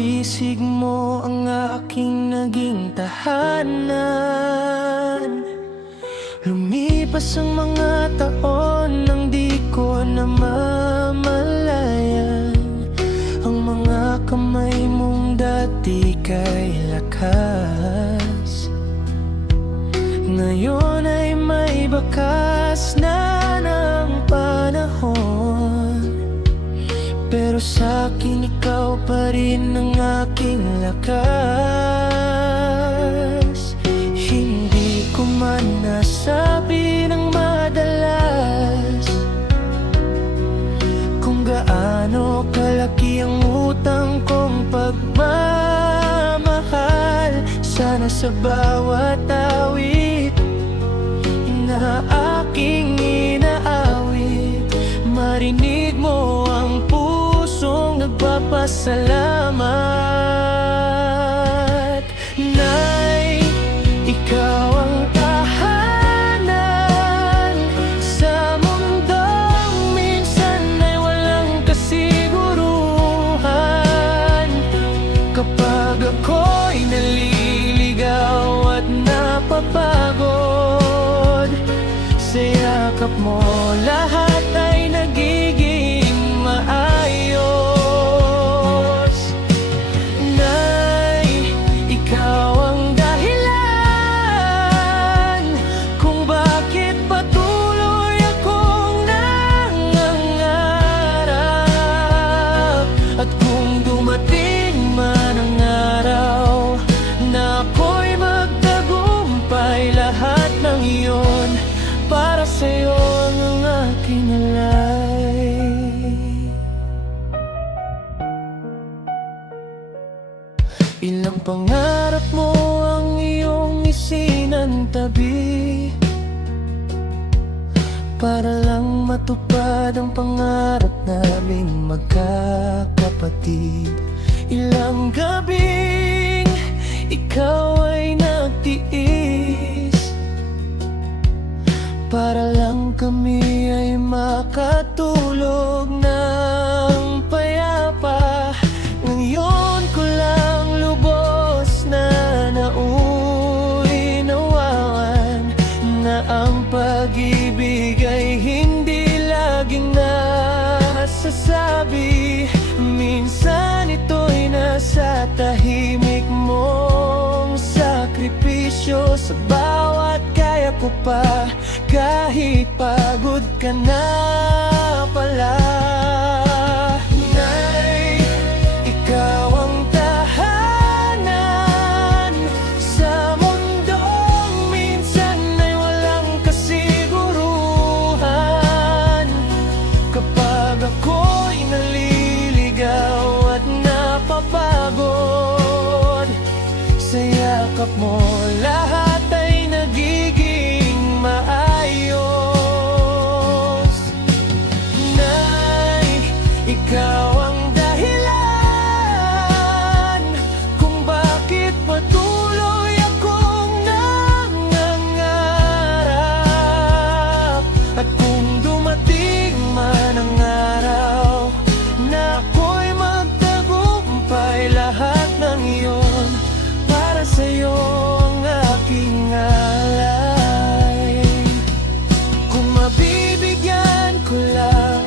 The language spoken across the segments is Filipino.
bisig mo ang aking naging tahanan. Lumipas ang mga taon nang di ko namamalayan. Ang mga kamay mong dati kay lakas, ngayon ay may bakas na ng panahon. Pero sa'kin ikaw pa rin ang aking lakas. Hindi ko man nasabi ng madalas kung gaano kalaki ang utang kong pagmamahal. Sana sa bawat awit na aking inaawit, marinig mo ang pusong nagpapasalamat. Nay, ikaw ang tahanan sa mundong minsan ay walang kasiguruhan. Kapag ako'y naliligaw at napapagod, sa yakap mo lahat ay nagiging maayos. Nay, ikaw ang dahilan kung bakit patuloy akong nangangarap. At kung dumating man ang araw na ako'y magtagumpay, lahat ng iyon para sa'yo ang aking alay. Ilang pangarap mo ang iyong isinantabi para lang matupad ang pangarap naming magkakapatid. Ilang gabing ikaw ay nagtiis para lang kami ay makatulog ng payapa. Ngayon ko lang lubos na nauunawan na ang pag-ibig ay hindi laging nasasabi. Minsan ito'y nasa tahimik mong sakripisyo. Sa bawat kaya ko pa, kahit pagod ka na pala. Nay, ikaw ang tahanan sa mundong minsan ay walang kasiguruhan. Kapag ako'y naliligaw at napapagod, sa yakap mo lahat ay nagiging maayos. Nay, ikaw ang dahilan kung bakit patuloy akong nangangarap. At kung dumating man ang araw na ako'y magtagumpay, lahat ng iyon para sa'yo ang aking alay. Kung mabibigyan ko lang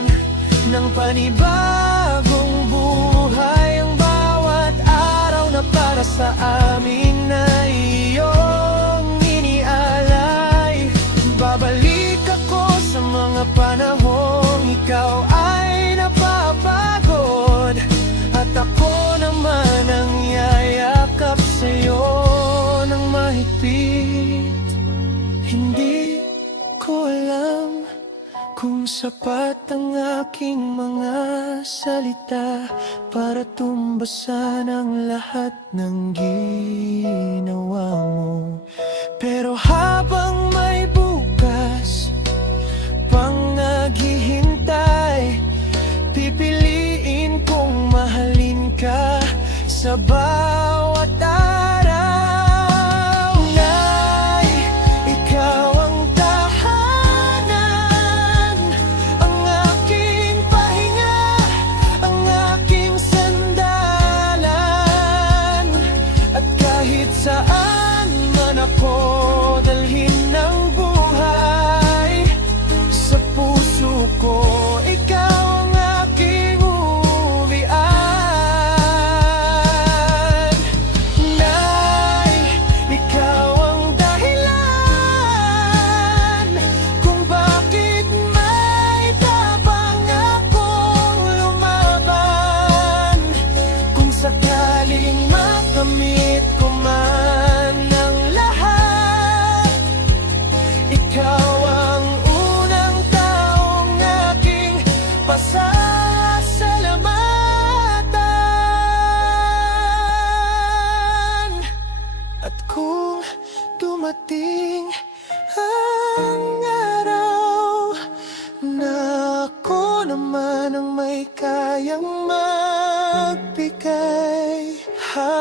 ng panibagong buhay ang bawat araw na para sa amin na iyong inialay, babalik ako sa mga panahong ikaw ay napapagod at ako naman ang yayakap sa'yo ng mahigpit. Hindi ko alam kung sapat ang aking mga salita para tumbasan ang lahat ng ginawa mo. Pero habang may bukas pang naghihintay, pipiliin kong mahalin ka sa bawat araw. Nay, ikaw ang tahanan, ang aking pahinga, ang aking sandalan.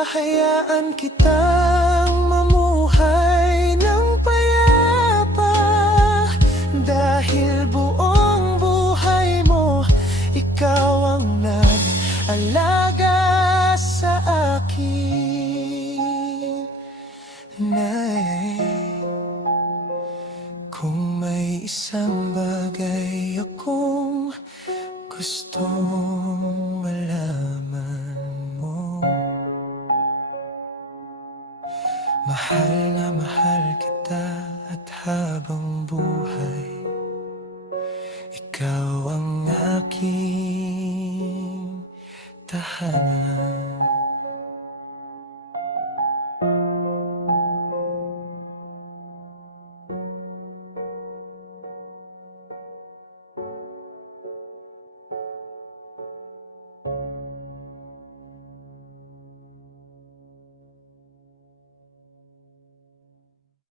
Hahayaan kitang mamuhay ng payapa, dahil buong buhay mo ikaw ang nag-alaga sa akin. Nay, kung may isang bagay akong gustong malaman mo, mahal na mahal